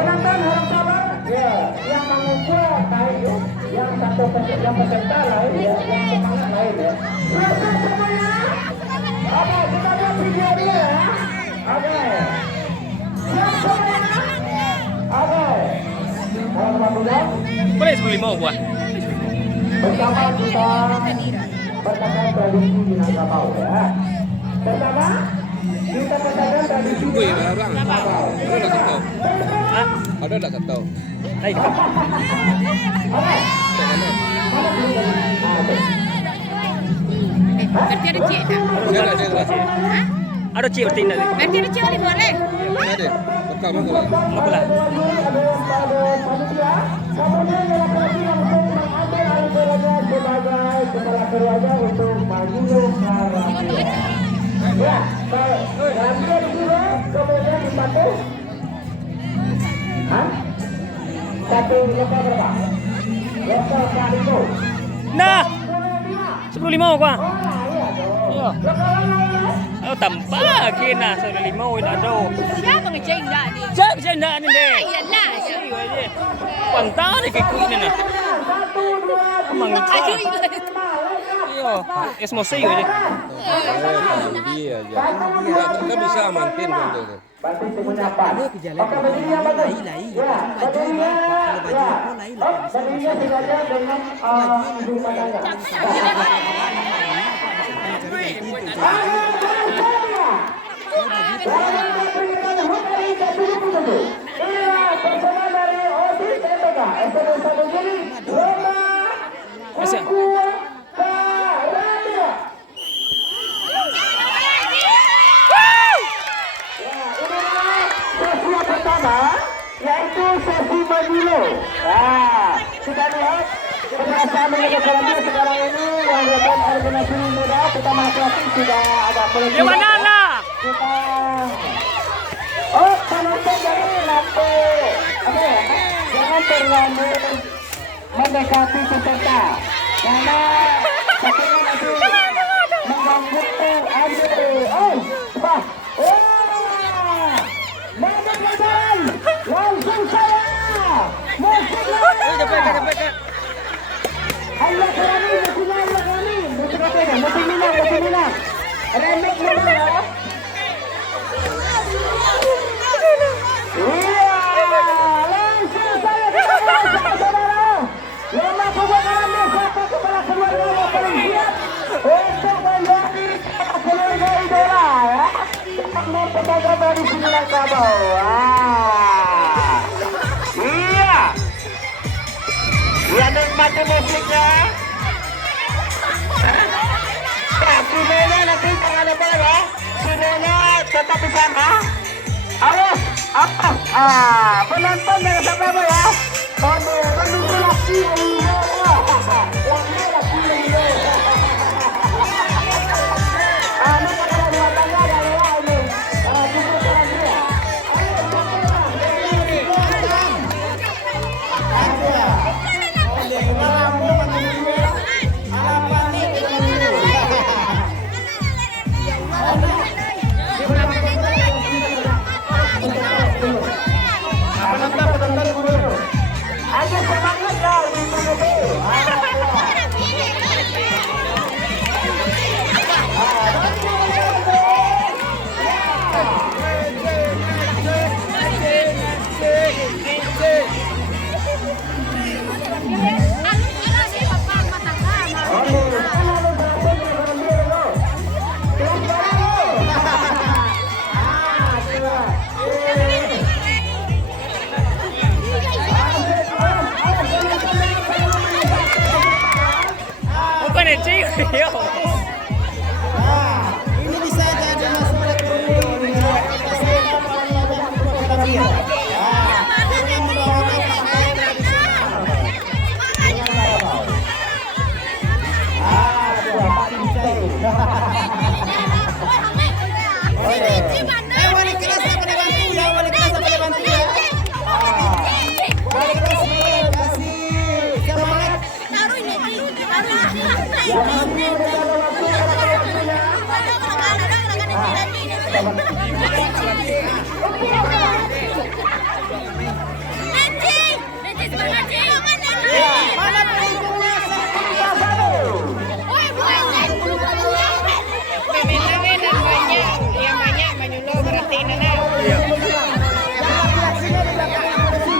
Penonton harap sabar. Ya, yang mengukur lain ya. Yang satu yang peserta lain ya, yang semangat lain ya. Siap semuanya. Oke, kita lihat video dulu ya. Oke. Siap semuanya. Oke. Kalau teman-teman Boleh 15 buah. pertama kita katakan tradisi Minangkabau ya. Pertama kita katakan tradisi Minangkabau. Hah? Ada tak kata? Hai kita. Berarti ada cik tak? Ada cik berarti nak. Berarti ada cik boleh boleh. Ada. Bekam aku lah. Apa lah? Kemudian yang laki-laki langsung mengambil alih perannya sebagai kepala keluarga untuk maju ke ya, baik. Ramai di sini, kemudian dibantu. Hah? Satu lokal berapa? Lokal kaliku. Nah, 15 gua. Oh, iya dong. Iya. Lokal lain. Oh, tambah kena 15 dah ada. Siapa ngecek enggak ni? Jangan nak ni deh. Iyalah. Pantang ni ke kuih ni nah. Satu, dua, Amang tiga, ni. lima, lengkap. Iya, esmosi aja. Dia aja. Tak bisa mantin kan tu. Bantu semuanya apa? Oke, berdirinya bagus. Ya, berdirinya. Ya. Oh, berdirinya sengaja dengan hidung matanya. Inilah bersama dari OSIS TPK SMP 1 Juli Lomba Kuku Karania. Sesi yang pertama yaitu sesi Manilo. Nah, kita lihat keberhasilan menjaga Karania sekarang ini yang dilakukan organisasi muda terutama laki-laki sudah agak mulai. Di mana lah? Kita penonton jadi nanti apa ya? Jangan terlalu mendekati peserta karena takutnya nanti mengganggu aduh. Oh, wah. Mana pelajaran? Langsung saya. Musik lagi. Allah kerani, musiknya Allah kerani. Musik apa ya? Musik Minang. Remix dulu ya. Iya, langsung saya saudara. Lomba pembuatan satu kepala keluarga yang paling siap untuk menjadi keluarga idola ya. Kita penjaga tradisi Minangkabau. Iya. Ya nikmati musiknya. Nah, videonya nanti jangan lupa ya. Videonya tetap di sana. Awas, penonton jangan sampai apa ya. Aduh, menunggu lagi. Lama lagi. Anu kalau dua tangga ada ini. Cukup lagi ya. Ayo, ayo semangat ya, Bukan cik. Ini bisa jadi masuk ke wali kelas apa dibantu ya, wali kelas apa dibantu ya. Wali kelas kasih semangat. Mana pelindungnya? Pemena-mena banyak, yang banyak menyuluh berarti nana. Laki-lakinya di belakang polisi.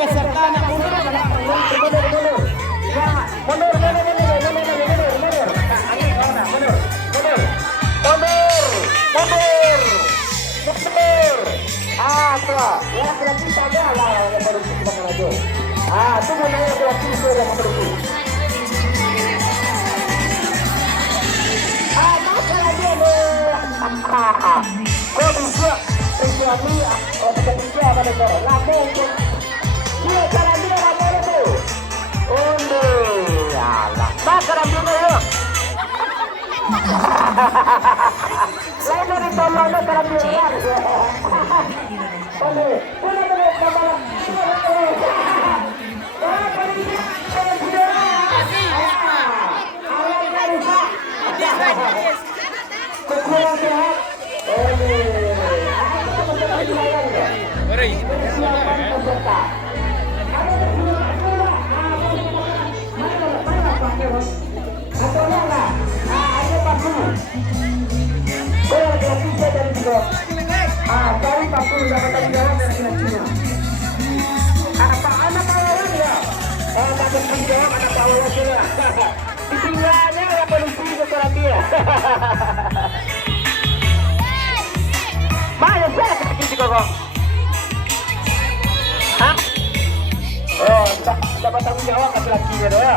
Peserta nak mundur. Tunggu nanya laki-laki itu yang memperlukan. Masalah dia kau bisa suami ketika pada kau lambung dia cara dia lambung itu alah masalah dia yuk lain dari tolongnya cara dia Mari. Dapat tanggung jawab laki-lakinya doa.